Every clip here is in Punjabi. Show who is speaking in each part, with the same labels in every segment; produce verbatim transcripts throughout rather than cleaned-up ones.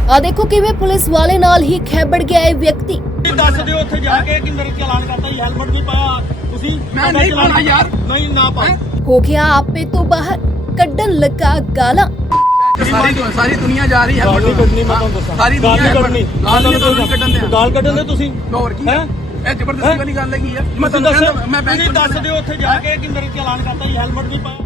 Speaker 1: ਆ ਦੇਖੋ ਕਿਵੇਂ ਪੁਲਿਸ ਵਾਲੇ ਨਾਲ ਹੀ ਖੈਬੜ ਗਿਆ ਇਹ ਵਿਅਕਤੀ।
Speaker 2: ਦੱਸ ਦਿਓ ਉੱਥੇ ਜਾ ਕੇ ਕਿ ਮੇਰੇ ਚਲਾਨ ਕਰਤਾ ਜੀ, ਹੈਲਮਟ ਵੀ ਪਾਇਆ ਤੁਸੀਂ।
Speaker 3: ਮੈਂ ਨਹੀਂ ਪਾਉਣਾ ਯਾਰ,
Speaker 2: ਨਹੀਂ ਨਾ ਪਾ।
Speaker 1: ਹੋ ਗਿਆ ਆਪੇ ਤੋਂ ਬਾਹਰ, ਕੱਢਣ ਲੱਗਾ ਗਾਲਾਂ।
Speaker 3: ਸਾਰੀ ਸਾਰੀ ਦੁਨੀਆ ਜਾ ਰਹੀ ਹੈ
Speaker 2: ਗਾਲ ਨਹੀਂ ਕੱਢਣੀ, ਮੈਂ ਤੁਹਾਨੂੰ ਦੱਸਾਂ।
Speaker 3: ਸਾਰੀ
Speaker 2: ਗਾਲ
Speaker 3: ਦੁਨੀਆ
Speaker 2: ਨਹੀਂ ਕੱਢਣੀ,
Speaker 3: ਗਾਲ ਨਹੀਂ ਕੱਢਣ ਦੇ
Speaker 2: ਗਾਲ ਕੱਢਣ ਦੇ ਤੁਸੀਂ।
Speaker 3: ਹੋਰ ਕੀ ਹੈ ਇਹ ਜ਼ਬਰਦਸਤੀ ਵਾਲੀ ਗੱਲ ਹੈਗੀ ਆ।
Speaker 2: ਮੈਂ ਤੁਹਾਨੂੰ ਦੱਸਾਂ,
Speaker 3: ਮੈਂ
Speaker 2: ਤੁਸੀਂ ਦੱਸ ਦਿਓ ਉੱਥੇ ਜਾ ਕੇ ਕਿ ਮੇਰੇ ਚਲਾਨ ਕਰਤਾ ਜੀ, ਹੈਲਮਟ ਵੀ ਪਾਇਆ।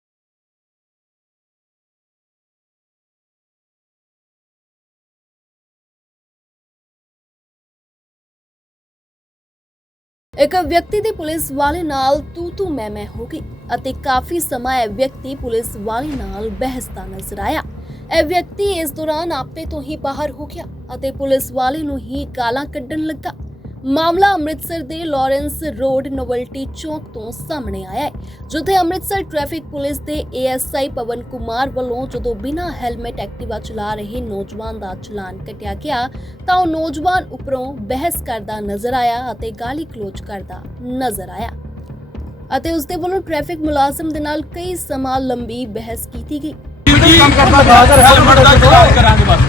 Speaker 1: ਇੱਕ ਵਿਅਕਤੀ ਦੀ ਪੁਲਿਸ ਵਾਲੇ ਨਾਲ ਤੂ ਤੂ ਮੈਂ ਮੈਂ ਹੋ ਗਈ ਅਤੇ ਕਾਫੀ ਸਮਾਂ ਇਹ ਵਿਅਕਤੀ ਪੁਲਿਸ ਵਾਲੇ ਨਾਲ ਬਹਿਸਦਾ ਨਜ਼ਰ ਆਇਆ। ਇਹ ਵਿਅਕਤੀ ਇਸ ਦੌਰਾਨ ਆਪੇ ਤੋਂ ਹੀ ਬਾਹਰ ਹੋ ਗਿਆ ਅਤੇ ਪੁਲਿਸ ਵਾਲੇ ਨੂੰ ਹੀ ਗਾਲਾਂ ਕੱਢਣ ਲੱਗਾ। ਮਾਮਲਾ ਅੰਮ੍ਰਿਤਸਰ ਦੇ ਲਾਰੈਂਸ ਰੋਡ ਨੋਵਲਟੀ ਚੌਕ ਤੋਂ ਸਾਹਮਣੇ ਆਇਆ ਹੈ, ਜਿੱਥੇ ਅੰਮ੍ਰਿਤਸਰ ਟ੍ਰੈਫਿਕ ਪੁਲਿਸ ਦੇ ਏ ਐਸ ਆਈ ਪਵਨ ਕੁਮਾਰ ਵੱਲੋਂ ਜਦੋਂ ਬਿਨਾਂ ਹੈਲਮਟ ਐਕਟਿਵਾ ਚਲਾ ਰਹੇ ਨੌਜਵਾਨ ਦਾ ਚਲਾਨ ਕੱਟਿਆ ਗਿਆ ਤਾਂ ਉਹ ਨੌਜਵਾਨ ਉੱਪਰੋਂ ਬਹਿਸ ਕਰਦਾ ਨਜ਼ਰ ਆਇਆ ਅਤੇ ਗਾਲੀ ਗਲੋਚ ਕਰਦਾ ਨਜ਼ਰ ਆਇਆ ਅਤੇ ਉਸ ਦੇ ਵੱਲੋਂ ਟ੍ਰੈਫਿਕ ਮੁਲਾਜ਼ਮ ਦੇ ਨਾਲ ਕਈ ਸਮਾਂ ਲੰਬੀ ਬਹਿਸ ਕੀਤੀ ਗਈ।
Speaker 3: ਕੰਮ ਕਰਦਾ ਹੈਲਮਟ ਦਾ ਚਲਾਨ ਕਰਾਂਗੇ ਬਸ।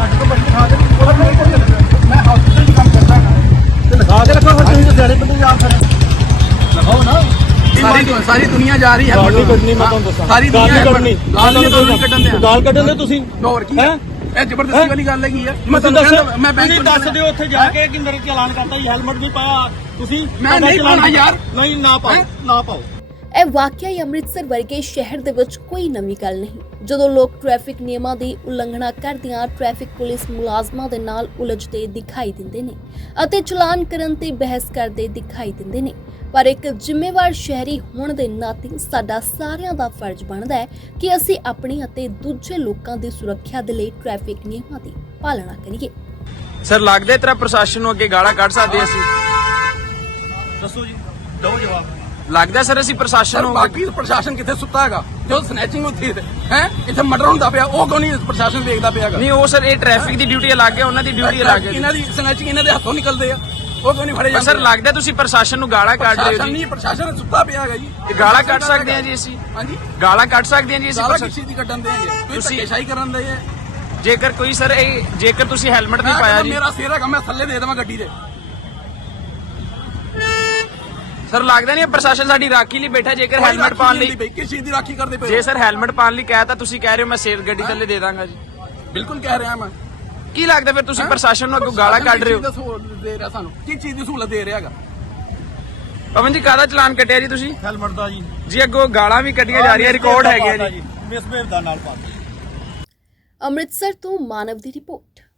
Speaker 3: ਮੈਂ ਹਸਪੀਟਲ ਚ ਕੰਮ ਕਰਦਾ ਹਾਂ ਤੇ ਲਿਖਾ ਕੇ ਰੱਖੋ। ਫਿਰ ਤੁਸੀਂ ਜਿਹੜੇ ਬੰਦੇ ਆ ਫਿਰ ਲਿਖਾਓ ਨਾ। ਸਾਰੀ ਸਾਰੀ ਦੁਨੀਆ ਜਾ ਰਹੀ ਹੈ।
Speaker 2: ਗਾਲ ਨਹੀਂ ਕੱਢਣੀ, ਮੈਂ ਤੁਹਾਨੂੰ ਦੱਸਾਂ।
Speaker 3: ਸਾਰੀ
Speaker 2: ਗਾਲ
Speaker 3: ਦੁਨੀਆ
Speaker 2: ਨਹੀਂ ਕੱਢਣੀ,
Speaker 3: ਗਾਲ ਨਹੀਂ ਕੱਢਣ ਦੇ
Speaker 2: ਗਾਲ ਕੱਢਣ ਦੇ ਤੁਸੀਂ।
Speaker 3: ਹੋਰ ਕੀ ਹੈ ਇਹ ਜ਼ਬਰਦਸਤੀ ਵਾਲੀ ਗੱਲ ਹੈਗੀ ਆ।
Speaker 2: ਮੈਂ ਤੁਹਾਨੂੰ ਦੱਸਾਂ,
Speaker 3: ਮੈਂ
Speaker 2: ਤੁਸੀਂ ਦੱਸ ਦਿਓ ਉੱਥੇ ਜਾ ਕੇ ਕਿ ਮੇਰੇ ਚਲਾਨ ਕਰਤਾ ਜੀ, ਹੈਲਮਟ ਵੀ ਪਾਇਆ ਤੁਸੀਂ।
Speaker 3: ਮੈਂ ਨਹੀਂ ਪਾਉਣਾ ਯਾਰ,
Speaker 2: ਨਹੀਂ ਨਾ ਪਾਓ, ਨਾ ਪਾਓ।
Speaker 1: ਇਹ ਵਾਕਿਆ ਹੀ ਅੰਮ੍ਰਿਤਸਰ ਵਰਗੇ ਸ਼ਹਿਰ ਦੇ ਵਿੱਚ ਕੋਈ ਨਵੀਂ ਗੱਲ ਨਹੀਂ। ਜਦੋਂ ਲੋਕ ਟ੍ਰੈਫਿਕ ਨਿਯਮਾਂ ਦੀ ਉਲੰਘਣਾ ਕਰਦਿਆਂ ਟ੍ਰੈਫਿਕ ਪੁਲਿਸ ਮੁਲਾਜ਼ਮਾਂ ਦੇ ਨਾਲ ਉਲਝਦੇ ਦਿਖਾਈ ਦਿੰਦੇ ਨੇ ਅਤੇ ਚਲਾਨ ਕਰਨ ਤੇ ਬਹਿਸ ਕਰਦੇ ਦਿਖਾਈ ਦਿੰਦੇ ਨੇ, ਪਰ ਇੱਕ ਜ਼ਿੰਮੇਵਾਰ ਸ਼ਹਿਰੀ ਹੋਣ ਦੇ ਨਾਤੇ ਸਾਡਾ ਸਾਰਿਆਂ ਦਾ ਫਰਜ਼ ਬਣਦਾ ਹੈ ਕਿ ਅਸੀਂ ਆਪਣੀ ਅਤੇ ਦੂਜੇ ਲੋਕਾਂ ਦੀ ਸੁਰੱਖਿਆ ਦੇ ਲਈ ਟ੍ਰੈਫਿਕ ਨਿਯਮਾਂ ਦੀ ਪਾਲਣਾ ਕਰੀਏ।
Speaker 4: ਸਰ ਲੱਗਦਾ ਤੇਰਾ ਪ੍ਰਸ਼ਾਸਨ ਨੂੰ ਅੱਗੇ ਗਾਲਾਂ ਕੱਢ ਸਕਦੇ ਅਸੀਂ?
Speaker 2: ਦੱਸੋ ਜੀ, ਦਿਓ ਜਵਾਬ।
Speaker 4: ਲੱਗਦਾ ਸਰ ਅਸੀਂ ਪ੍ਰਸ਼ਾਸਨ ਨੂੰ
Speaker 3: ਬਾਕੀ ਪ੍ਰਸ਼ਾਸਨ ਕਿੱਥੇ ਸੁੱਤਾ ਹੈਗਾ? ਜੋ ਸਨੈਚਿੰਗ ਹੁੰਦੀ ਹੈ ਇੱਥੇ ਮਰਡਰ ਹੁੰਦਾ ਪਿਆ, ਉਹ ਕਿਉਂ ਨਹੀਂ ਪ੍ਰਸ਼ਾਸਨ ਵੇਖਦਾ ਪਿਆ ਹੈਗਾ?
Speaker 4: ਨਹੀਂ, ਉਹ ਸਰ ਇਹ ਟ੍ਰੈਫਿਕ ਦੀ ਡਿਊਟੀ ਅਲੱਗ ਹੈ, ਉਹਨਾਂ ਦੀ ਡਿਊਟੀ ਅਲੱਗ ਹੈ।
Speaker 3: ਇਹਨਾਂ ਦੀ ਸਨੈਚਿੰਗ ਇਹਨਾਂ ਦੇ ਹੱਥੋਂ ਨਿਕਲਦੇ ਆ, ਉਹ ਕਿਉਂ ਨਹੀਂ ਫੜੇ ਜਾਂਦੇ?
Speaker 4: ਸਰ ਲੱਗਦਾ ਤੁਸੀਂ ਪ੍ਰਸ਼ਾਸਨ ਨੂੰ ਗਾਲਾਂ ਕੱਢ ਰਹੇ ਹੋ
Speaker 3: ਪ੍ਰਸ਼ਾਸਨ
Speaker 4: ਜੀ।
Speaker 3: ਨਹੀਂ, ਪ੍ਰਸ਼ਾਸਨ ਸੁੱਤਾ ਪਿਆ ਹੈਗਾ ਜੀ।
Speaker 4: ਇਹ ਗਾਲਾਂ ਕੱਢ ਸਕਦੇ ਹਾਂ ਜੀ ਅਸੀਂ?
Speaker 3: ਹਾਂਜੀ,
Speaker 4: ਗਾਲਾਂ ਕੱਢ ਸਕਦੇ ਹਾਂ ਜੀ ਅਸੀਂ
Speaker 3: ਗਾਲਾਂ
Speaker 4: ਪ੍ਰਸ਼ਾਸਨ?
Speaker 3: ਕਿਸੇ ਦੀ ਕੱਢਣ ਦੇ ਹੈਗੇ, ਤੁਸੀਂ ਧੱਕੇਸ਼ਾਹੀ ਕਰਨ ਦੇ ਹੈ।
Speaker 4: ਜੇਕਰ ਕੋਈ ਸਰ ਇਹ ਜੇਕਰ ਤੁਸੀਂ ਹੈਲਮਟ ਨਹੀਂ ਪਾਇਆ ਜੀ,
Speaker 3: ਮੇਰਾ ਸਿਰ ਹੈਗਾ, ਮੈਂ ਥੱਲੇ ਦੇ ਦੇਵਾਂ ਗੱਡੀ ਦੇ।
Speaker 4: ਸਰ ਲੱਗਦਾ ਨਹੀਂ ਪ੍ਰਸ਼ਾਸਨ ਸਾਡੀ ਰਾਖੀ ਲਈ ਬੈਠਾ? ਜੇਕਰ ਹੈਲਮਟ ਪਾਉਣ ਲਈ,
Speaker 3: ਕਿਸ ਚੀਜ਼ ਦੀ ਰਾਖੀ ਕਰਦੇ ਪਏ?
Speaker 4: ਜੇ ਸਰ ਹੈਲਮਟ ਪਾਉਣ ਲਈ ਕਹਿ ਤਾਂ ਤੁਸੀਂ ਕਹਿ ਰਹੇ ਹੋ ਮੈਂ ਸਿਰ ਗੱਡੀ ਥੱਲੇ ਦੇ ਦਾਂਗਾ ਜੀ।
Speaker 3: ਬਿਲਕੁਲ ਕਹਿ ਰਿਹਾ ਮੈਂ।
Speaker 4: ਕੀ ਲੱਗਦਾ ਫਿਰ ਤੁਸੀਂ ਪ੍ਰਸ਼ਾਸਨ ਨੂੰ ਅੱਗੋਂ ਗਾਲਾਂ ਕੱਢ ਰਹੇ ਹੋ?
Speaker 3: ਦੇ ਰਿਹਾ ਸਾਨੂੰ ਕੀ ਚੀਜ਼ ਦੀ ਸਹੂਲਤ ਦੇ ਰਿਹਾ ਹੈਗਾ?
Speaker 4: ਪਵਨ ਜੀ ਕਾਹਦਾ ਚਲਾਨ ਕੱਟਿਆ ਜੀ ਤੁਸੀਂ?
Speaker 2: ਹੈਲਮਟ ਦਾ ਜੀ।
Speaker 4: ਜੀ ਅੱਗੋਂ ਗਾਲਾਂ ਵੀ ਕੱਢੀਆਂ ਜਾ ਰਹੀਆਂ, ਰਿਕਾਰਡ ਹੈਗੇ ਜੀ।
Speaker 2: ਮਿਸਬਿਹੇਵ ਦਾ ਨਾਲ ਪਾ।
Speaker 1: ਅੰਮ੍ਰਿਤਸਰ ਤੋਂ ਮਾਨਵ ਦੀ ਰਿਪੋਰਟ।